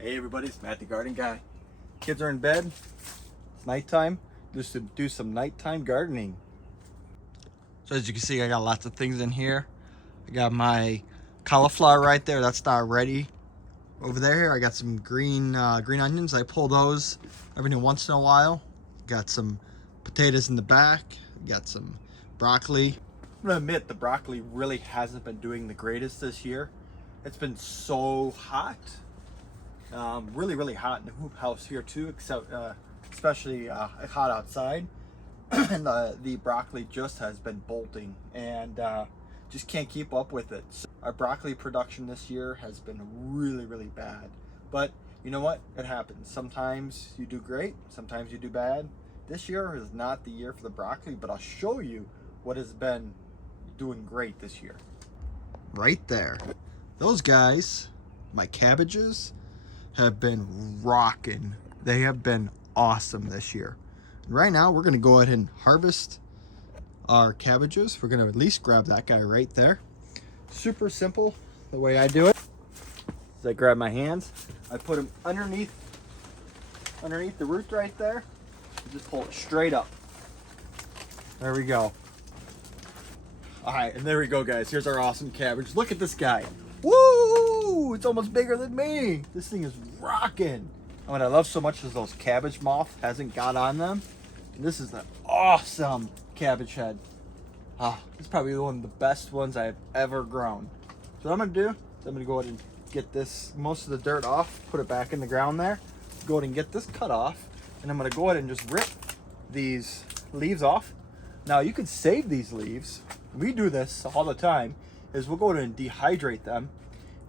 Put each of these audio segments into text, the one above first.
Hey everybody, it's Matt the Garden Guy. Kids are in bed. It's nighttime. Just to do some nighttime gardening. So as you can see, I got lots of things in here. I got my cauliflower right there. That's not ready. Over there, I got some green onions. I pull those every once in a while. Got some potatoes in the back. Got some broccoli. I'm gonna admit the broccoli really hasn't been doing the greatest this year. It's been so hot. Really hot in the hoop house here too, except especially hot outside. And the broccoli just has been bolting and just can't keep up with it. So our broccoli production this year has been really bad, but you know what, it happens. Sometimes you do great, sometimes you do bad. This year is not the year for the broccoli, but I'll show you what has been doing great this year. Right there, those guys, my cabbages, have been rocking. They have been awesome this year. And right now we're gonna go ahead and harvest our cabbages. We're gonna at least grab that guy right there. Super simple the way I do it. Is I grab my hands, I put them underneath the root right there, and just pull it straight up. There we go. All right, and there we go, guys. Here's our awesome cabbage. Look at this guy. Woo! It's almost bigger than me. This thing is rocking. And what I love so much is those cabbage moth hasn't got on them. And this is an awesome cabbage head. It's probably one of the best ones I've ever grown. So what I'm gonna do is I'm gonna go ahead and get this, most of the dirt off, put it back in the ground there, go ahead and get this cut off, and I'm gonna go ahead and just rip these leaves off. Now you can save these leaves. We do this all the time, is we'll go ahead and dehydrate them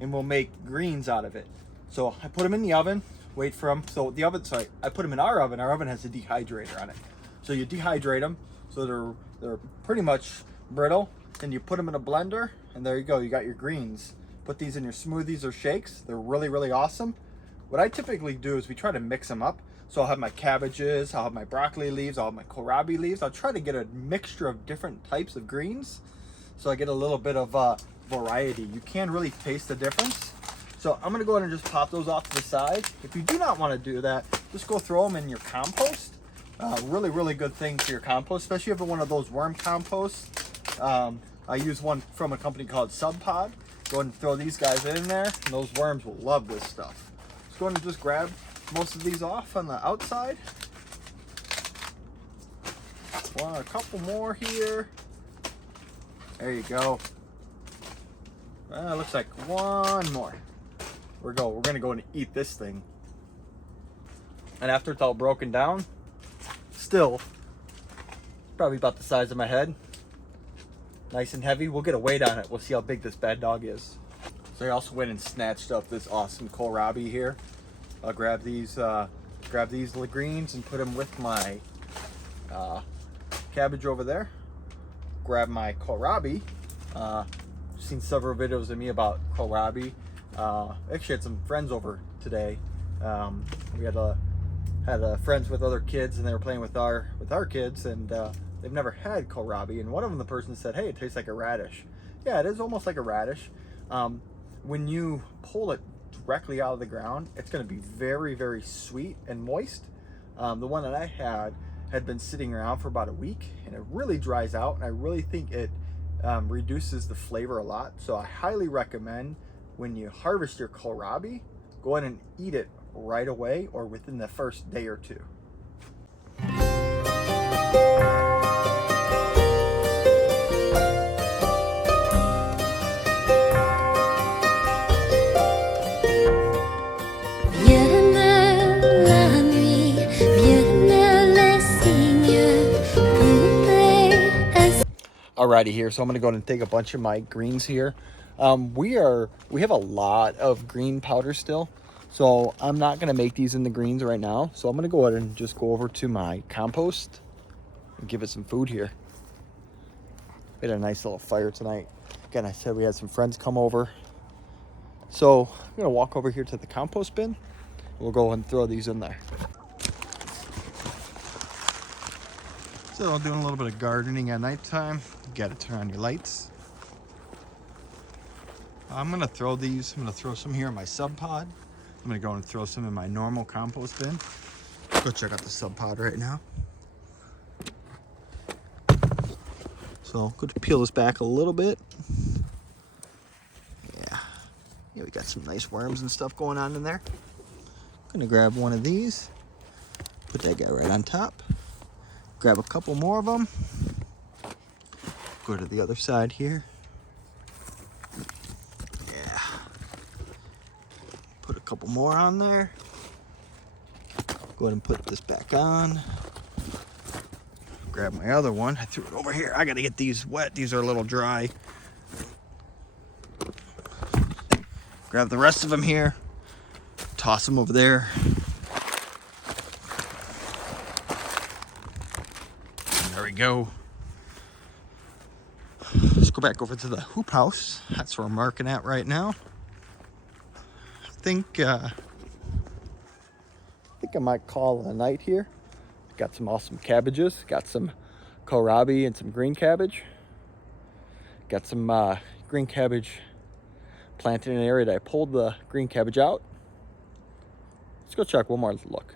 and we'll make greens out of it. So I put them in the oven, wait for them. So the oven, sorry, I put them in our oven. Our oven has a dehydrator on it. So you dehydrate them so they're pretty much brittle, and you put them in a blender, and there you go, you got your greens. Put these in your smoothies or shakes. They're really awesome. What I typically do is we try to mix them up. So I'll have my cabbages, I'll have my broccoli leaves, I'll have my kohlrabi leaves. I'll try to get a mixture of different types of greens, so I get a little bit of variety. You can really taste the difference. So I'm gonna go ahead and just pop those off to the side. If you do not want to do that, just go throw them in your compost. Really good thing for your compost, especially if it's one of those worm composts. I use one from a company called Sub Pod. Go ahead and throw these guys in there, and those worms will love this stuff. Just go ahead and just grab most of these off on the outside. A couple more here. There you go. Looks like one more. We're gonna go and eat this thing. And after it's all broken down, still probably about the size of my head. Nice and heavy. We'll get a weight on it. We'll see how big this bad dog is. So I also went and snatched up this awesome kohlrabi here. I'll grab these greens and put them with my cabbage over there. Grab my kohlrabi. Seen several videos of me about kohlrabi. Actually had some friends over today. We had friends with other kids, and they were playing with our kids, and they've never had kohlrabi. And one of them, the person said, "Hey, it tastes like a radish." Yeah, it is almost like a radish. When you pull it directly out of the ground, it's going to be very sweet and moist. The one that I had been sitting around for about a week, and it really dries out, and I really think it reduces the flavor a lot. So I highly recommend, when you harvest your kohlrabi, go ahead and eat it right away or within the first day or two. Alrighty here, so I'm gonna go ahead and take a bunch of my greens here. We have a lot of green powder still, so I'm not gonna make these in the greens right now. So I'm gonna go ahead and just go over to my compost and give it some food here. We had a nice little fire tonight. Again, I said we had some friends come over. So I'm gonna walk over here to the compost bin. We'll go and throw these in there. So I'm doing a little bit of gardening at nighttime. You gotta turn on your lights. I'm gonna throw these. I'm gonna throw some here in my sub pod. I'm gonna go and throw some in my normal compost bin. Go check out the sub pod right now. So go to peel this back a little bit. Yeah, we got some nice worms and stuff going on in there. Gonna grab one of these, put that guy right on top. Grab a couple more of them. Go to the other side here. Yeah. Put a couple more on there. Go ahead and put this back on. Grab my other one. I threw it over here. I gotta get these wet. These are a little dry. Grab the rest of them here. Toss them over there. And there we go. Let's go back over to the hoop house. That's where I'm marking at right now. I think I might call it a night here. Got some awesome cabbages. Got some kohlrabi and some green cabbage. Got some green cabbage planted in an area that I pulled the green cabbage out. Let's go check one more look.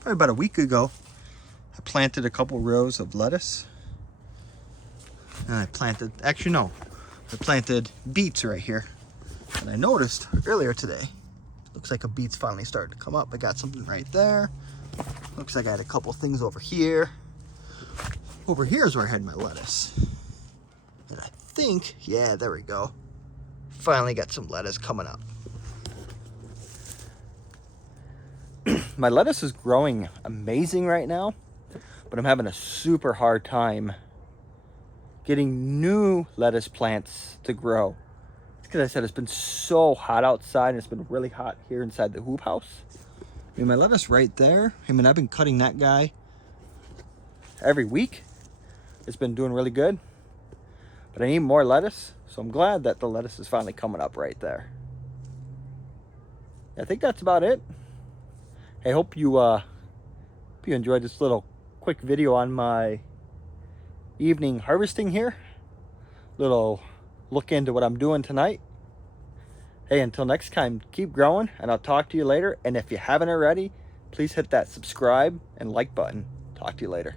Probably about a week ago, I planted a couple rows of lettuce. And I planted beets right here. And I noticed earlier today, looks like a beet's finally starting to come up. I got something right there. Looks like I had a couple things over here. Over here is where I had my lettuce. And I think, yeah, there we go. Finally got some lettuce coming up. My lettuce is growing amazing right now, but I'm having a super hard time getting new lettuce plants to grow. It's because I said it's been so hot outside and it's been really hot here inside the hoop house. I mean, my lettuce right there, I mean, I've been cutting that guy every week. It's been doing really good, but I need more lettuce. So I'm glad that the lettuce is finally coming up right there. I think that's about it. I hope you enjoyed this little quick video on my evening harvesting here. Little look into what I'm doing tonight. Hey, until next time, keep growing, and I'll talk to you later. And if you haven't already, please hit that subscribe and like button. Talk to you later.